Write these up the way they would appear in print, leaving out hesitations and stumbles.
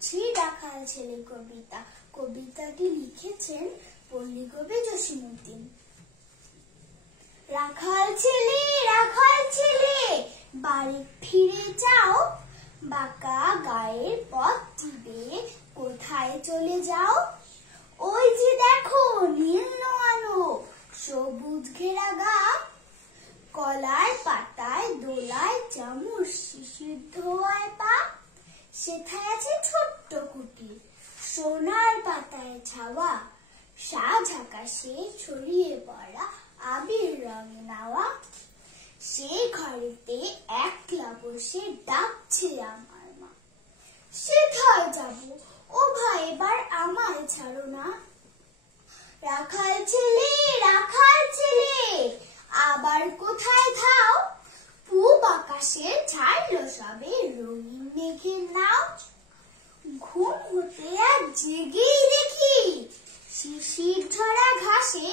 পড়ছি রাখাল ছেলে কবিতা। কবিতাটি লিখেছেন পল্লী কবি জসিমউদ্দিন। রাখাল ছেলে বাড়ি ফিরে যাও, বাঁকা গায়ের পথ চিবে কোথায় চলে যাও? ওই যে দেখো নীল নোয়ানো সবুজ ঘেরা গা, কলার পাতায় দোলায় চামচ শিশির ধোয়ায় পা, সেথায় আছে ছোট্ট কুটির সোনার পাতায় ছাওয়া, সাজ আকাশে ছড়িয়ে পড়া আবির রঙে নাওয়া। সেই ঘরেতে একলা বসে ডাকছে আমার মা, সেথায় যাব ও ভাই এবার আমায় ছাড়ো না। রাখাল ছেলে আবার কোথায় ধাও, পূব আকাশে ছাড়লো সবে রঙিন মেঘের নাও। ঘুম হতে আর জেগেই দেখি শিশির ঝরা ঘাসে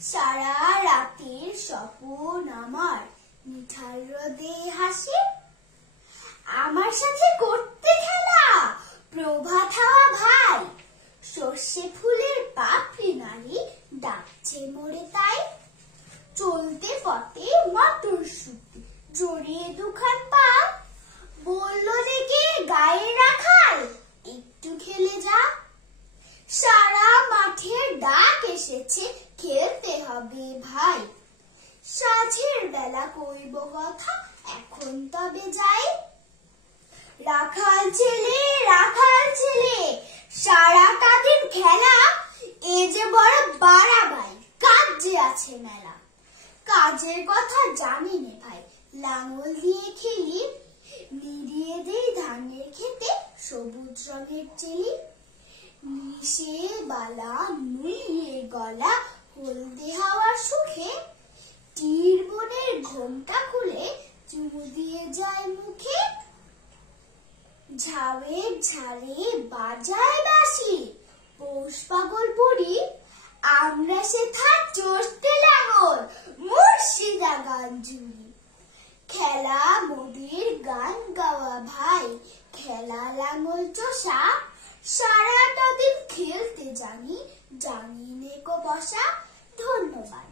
সারা রাতের স্বপন আমার নিঠার রোদে হাসে। আমার সাথে করতে খেলা প্রভাত হাওয়া ভাই, সর্ষে ফুলের পাপড়ি নাড়ি ডাকছে মোরে তাই। চলতে পথে মটরশুঁটি জড়িয়ে দুখান পা, বলল ডেকে গায়ে রাখাল একটু খেলে যা। সারা মাঠের ডাক এসেছে খেলতে হবে ভাই, সাঁঝের বেলা কইব কথা এখন তবে যাই। রাখাল ছেলে সারাটা দিন খেলা, এ যে বড় বাড়াবাই কাজ যে আছে মেলা। কাজের কথা জানি নে ভাই, লাঙল দিয়ে খেলি, নিড়িয়ে দেই ধানের খেতে সবুজ রঙের চেলি। নিশে বালা নুইয়ে গলা হলদে হাওয়ার সুখে, তীর বনের ঘোমটা খুলে চুমু দিয়ে যায় মুখে। ঝাউয়ের ঝাড়ে বাজায় বাঁশি পৌষ পাগল বুড়ি, আমরা সেথা চড়তে লাঙল মুর্শিদা গান জুড়ি। খেলা মোদের গান গাওয়া ভাই, খেলা লাঙল চষা, সারাটা দিন খেলতে জানি নে কো বসা। ধন্যবাদ।